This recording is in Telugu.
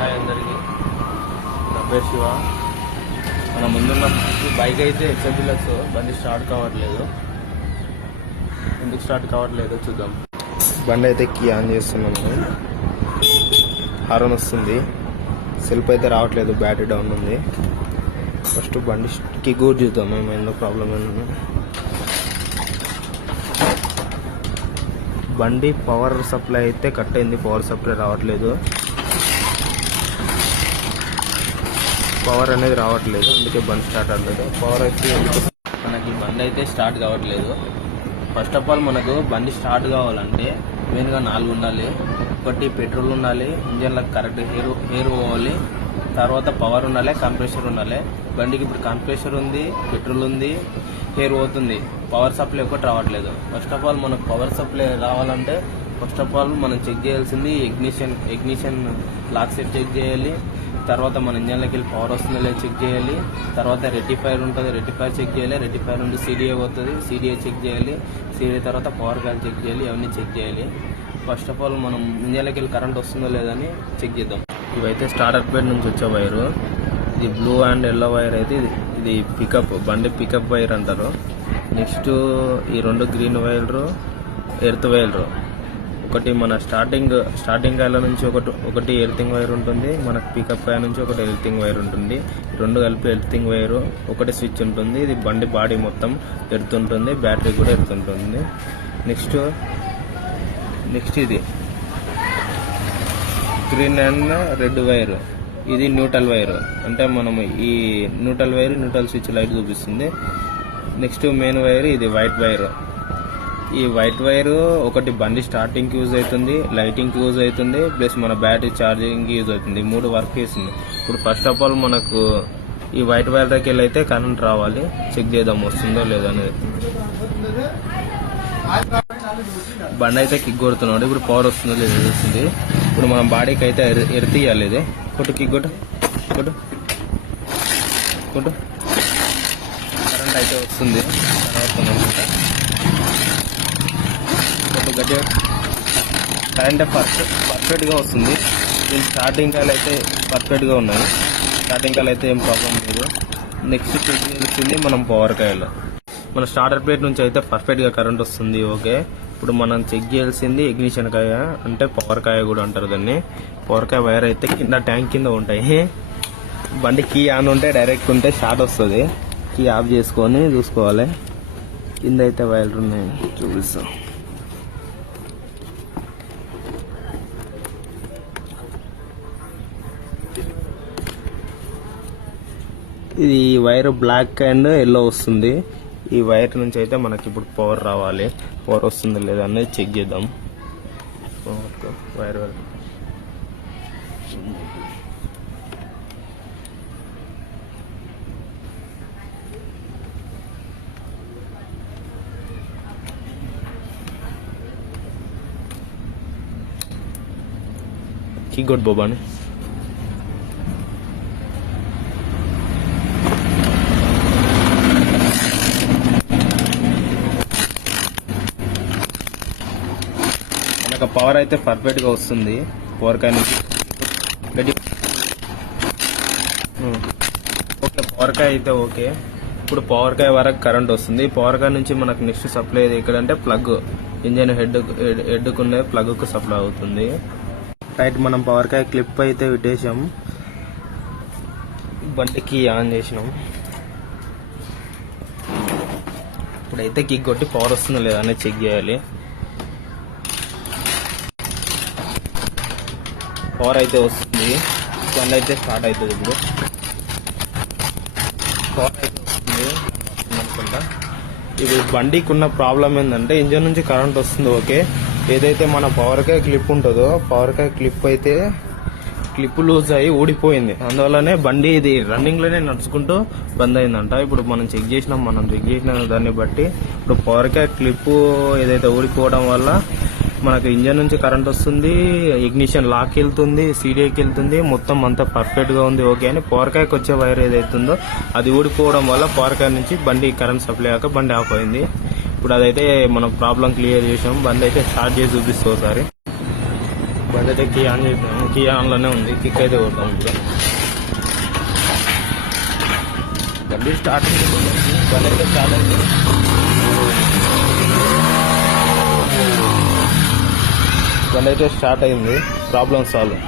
హాయ్ అందరికీ, నా పేరు శివ. మన ముందున్న బైక్ అయితే ఎక్సెల్ డీలక్స్ బండి స్టార్ట్ కావట్లేదు. ఎందుకు స్టార్ట్ కావట్లేదో చూద్దాం. బండి అయితే కీ ఆన్ చేస్తున్నాము, హారన్ వస్తుంది, సెల్ఫ్ అయితే రావట్లేదు, బ్యాటరీ డౌన్ ఉంది. ఫస్ట్ బండి కి గూర్ చూద్దాం ఏమైందో, ప్రాబ్లం ఏమన్నా. బండి పవర్ సప్లై అయితే కట్ అయింది, పవర్ సప్లై రావట్లేదు, పవర్ అనేది రావట్లేదు, అందుకే బండి స్టార్ట్ అవ్వలేదు. పవర్ అయితే మనకి బండి అయితే స్టార్ట్ కావట్లేదు. ఫస్ట్ ఆఫ్ ఆల్ మనకు బండి స్టార్ట్ కావాలంటే మెయిన్గా 4 ఉండాలి. ఒకటి పెట్రోల్ ఉండాలి, ఇంజన్లో కరెక్ట్ హెయిర్ పోవాలి, తర్వాత పవర్ ఉండాలి, కంప్రెషర్ ఉండాలి. బండికి ఇప్పుడు కంప్రెషర్ ఉంది, పెట్రోల్ ఉంది, హెయిర్ పోతుంది, పవర్ సప్లై ఒకటి రావట్లేదు. ఫస్ట్ ఆఫ్ ఆల్ మనకు పవర్ సప్లై రావాలంటే ఫస్ట్ ఆఫ్ ఆల్ మనం చెక్ చేయాల్సింది ఎగ్నిషన్ లాక్ సెట్ చెక్ చేయాలి. తర్వాత మన ఇంజన్లోకి వెళ్ళి పవర్ వస్తుందో లేదో చెక్ చేయాలి. తర్వాత రెక్టిఫైర్ ఉంటుంది, రెక్టిఫైర్ చెక్ చేయాలి. రెక్టిఫైర్ నుండి సిడిఏ పోతుంది, సిడిఏ చెక్ చేయాలి. సిడిఏ తర్వాత పవర్ కాల్ చెక్ చేయాలి. అవన్నీ చెక్ చేయాలి. ఫస్ట్ ఆఫ్ ఆల్ మనం ఇంజన్లోకి వెళ్ళి కరెంట్ వస్తుందో లేదని చెక్ చేద్దాం. ఇవైతే స్టార్టర్ పేట్ నుంచి వచ్చే వైరు, ఇది బ్లూ అండ్ ఎల్లో వైర్ అయితే ఇది పికప్, బండి పికప్ వైర్ అంటారు. నెక్స్ట్ ఈ 2 గ్రీన్ వైర్లు ఎర్త్ వైర్లు. ఒకటి మన స్టార్టింగ్ కాయల నుంచి ఒకటి ఎర్తింగ్ వైర్ ఉంటుంది, మనకు పికప్ కాయ నుంచి ఒకటి ఎర్తింగ్ వైర్ ఉంటుంది. 2 కలిపి ఎర్తింగ్ వైర్, ఒకటి స్విచ్ ఉంటుంది. ఇది బండి బాడీ మొత్తం ఎడుతుంటుంది, బ్యాటరీ కూడా ఎడుతుంటుంది. నెక్స్ట్ ఇది గ్రీన్ అండ్ రెడ్ వైర్, ఇది న్యూట్రల్ వైర్, అంటే మనం ఈ న్యూట్రల్ స్విచ్ లైట్ చూపిస్తుంది. నెక్స్ట్ మెయిన్ వైర్ ఇది వైట్ వైర్. ఈ వైట్ వైర్ ఒకటి బండి స్టార్టింగ్ యూజ్ అవుతుంది, లైటింగ్ యూజ్ అవుతుంది, ప్లస్ మన బ్యాటరీ ఛార్జింగ్ యూజ్ అవుతుంది. 3 వర్క్ చేస్తుంది. ఇప్పుడు ఫస్ట్ ఆఫ్ ఆల్ మనకు ఈ వైట్ వైర్ దగ్గర వెళ్ళి అయితే కరెంట్ రావాలి, చెక్ చేద్దాం వస్తుందో లేదో అనేది. బండి అయితే కిక్ కొడుతున్నాడు, ఇప్పుడు పవర్ వస్తుందో లేదో తెలుస్తుంది. ఇప్పుడు మనం బాడీకి అయితే ఎర్తీయాలి. ఇది కిక్ కొట్టు కరెంట్ అయితే వస్తుంది. గట్టిగా కరెంట్ పర్ఫెక్ట్గా వస్తుంది. దీని స్టార్టింగ్ కాయలు అయితే పర్ఫెక్ట్గా ఉన్నాయి, స్టార్టింగ్ కాయలు అయితే ఏం ప్రాబ్లం లేదు. నెక్స్ట్ చెక్ చేయాల్సింది మనం పవర్ కాయలు. మన స్టార్టర్ ప్లేట్ నుంచి అయితే పర్ఫెక్ట్గా కరెంట్ వస్తుంది, ఓకే. ఇప్పుడు మనం చెక్ చేయాల్సింది ఇగ్నిషన్ కాయ, అంటే పవర్ కాయ కూడా అంటారు దాన్ని. పవర్ కాయ వైర్ అయితే కింద ట్యాంక్ కింద ఉంటాయి. బండి కీ ఆన్ ఉంటే డైరెక్ట్ ఉంటే షార్ట్ వస్తుంది, కీ ఆఫ్ చేసుకొని చూసుకోవాలి. కింద అయితే వైర్లు ఉన్నాయి, చూపిస్తాం. ఇది వైర్ బ్లాక్ అండ్ ఎల్లో వస్తుంది. ఈ వైర్ నుంచి అయితే మనకి ఇప్పుడు పవర్ రావాలి, పవర్ వస్తుందో లేదా అనేది చెక్ చేద్దాం. వైర్ కీ కొట్టు బాబాని. పవర్ అయితే పర్ఫెక్ట్ గా వస్తుంది. పవర్ కాయ నుంచి ఓకే, పవర్ కాయ అయితే ఓకే. ఇప్పుడు పవర్ కాయ వరకు కరెంట్ వస్తుంది. పవర్ కాయ నుంచి మనకు నెక్స్ట్ సప్లై ఎక్కడంటే ప్లగ్, ఇంజన్ హెడ్కున్న ప్లగ్ కు సప్లై అవుతుంది. రైట్, మనం పవర్ కాయ క్లిప్ అయితే పెట్టేసాం, బండికి ఆన్ చేసినాం. ఇప్పుడైతే కిక్ కొట్టి పవర్ వస్తుందో లేదా అనేది చెక్ చేయాలి. పవర్ అయితే వస్తుంది, బండి అయితే స్టార్ట్ అవుతుంది. ఇప్పుడు పవర్ అయితే వస్తుంది అనుకుంటా. ఇప్పుడు బండికి ఉన్న ప్రాబ్లం ఏంటంటే ఇంజన్ నుంచి కరెంట్ వస్తుంది, ఓకే. ఏదైతే మన పవర్ కాయ క్లిప్ ఉంటుందో, పవర్ కాయ క్లిప్ లూజ్ అయ్యి ఊడిపోయింది. అందువల్లనే బండి ఇది రన్నింగ్ లోనే నడుచుకుంటూ బంద్ అయిందంట. ఇప్పుడు మనం చెక్ చేసిన దాన్ని బట్టి ఇప్పుడు పవర్ కాయ క్లిప్ ఏదైతే ఊడిపోవడం వల్ల మనకు ఇంజన్ నుంచి కరెంట్ వస్తుంది, ఇగ్నిషన్ లాక్ వెళ్తుంది, సీడీఐకి వెళ్తుంది, మొత్తం అంతా పర్ఫెక్ట్ గా ఉంది, ఓకే. అని పవర్ కాయకి వచ్చే వైర్ ఏదైతుందో అది ఊడిపోవడం వల్ల పవర్ కాయ నుంచి బండి కరెంట్ సప్లై అయ్యాక బండి ఆఫ్ అయింది. ఇప్పుడు అదైతే మనం ప్రాబ్లం క్లియర్ చేసాం. బండి అయితే స్టార్ట్ చేసి చూపిస్తాం ఒకసారి. బండి అయితే కీ ఆన్ చేసాము, కీ ఆన్లోనే ఉంది. కిక్ అయితే కొడతాం ఇప్పుడు. బండి స్టార్ట్ బండి అయితే స్టార్ట్ అయింది. బండి అయితే స్టార్ట్ అయింది. Problem solve.